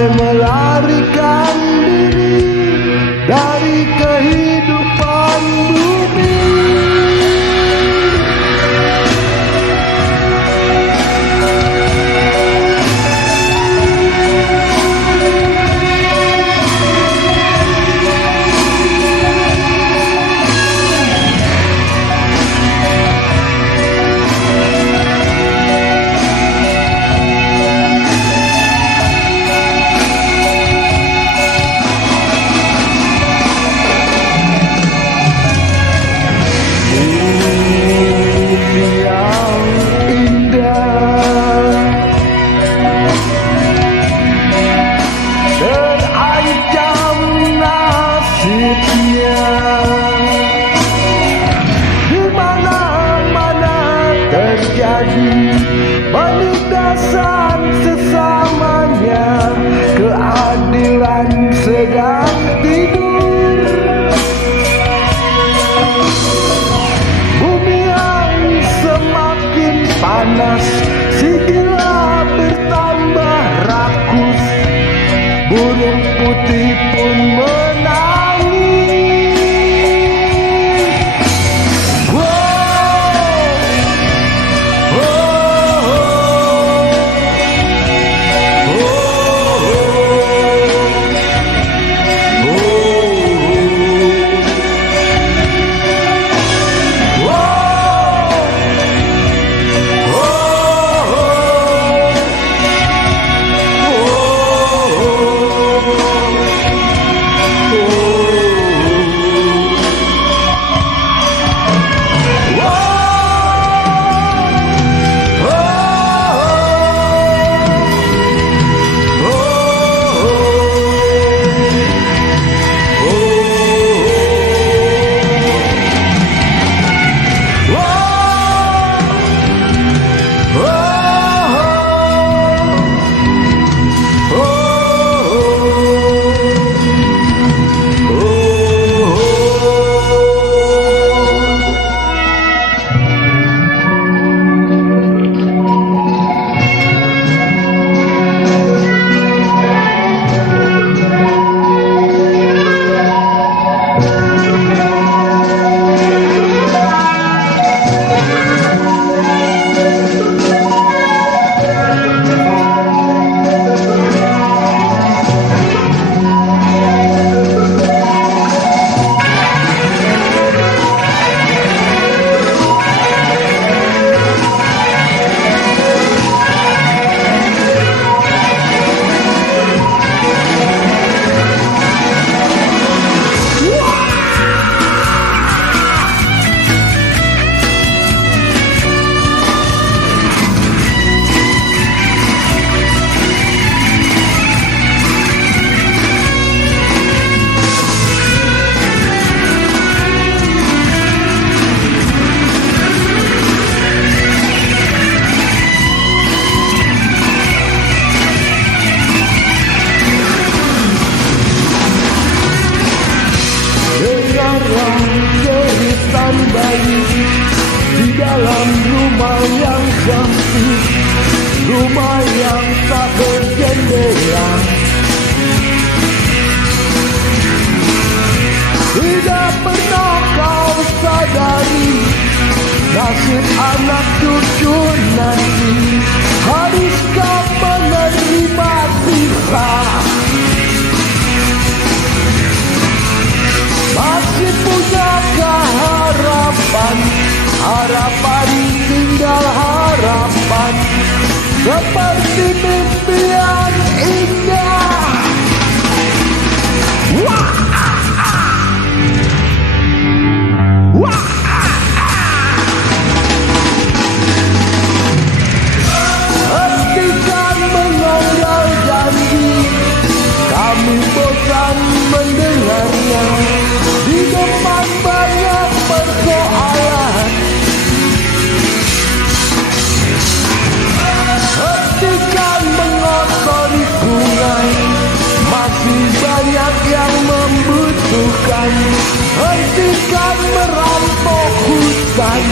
mulai melarikan diri dari kehidupan bumi. Penindasan sesamanya, keadilan sedang tidur. Bumi yang semakin panas, si gila bertambah rakus. Burung putih pun menangis. Di dalam rumah yang sempit, rumah yang tak berjendela, tidak pernah kau sadari nasib anak cucu nanti. Haruskah menerima sisa? Masih punyakah harapan? Harapan tinggal harapan, seperti mimpi yang indah. Wah! Wah! Hentikan mengonggol janji, kami bosan mendengarnya. Di depan banyak persoalan, hentikan mengotori sungai, masih banyak yang membutuhkan. Hentikan merampok hutan,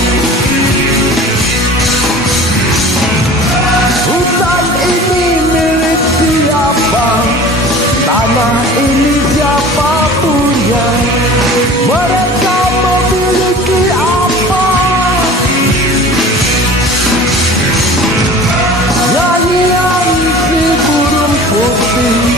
hutan ini milik siapa? apa? Tanah ini siapa punya? Mereka memiliki apa? Nyanyian si burung putih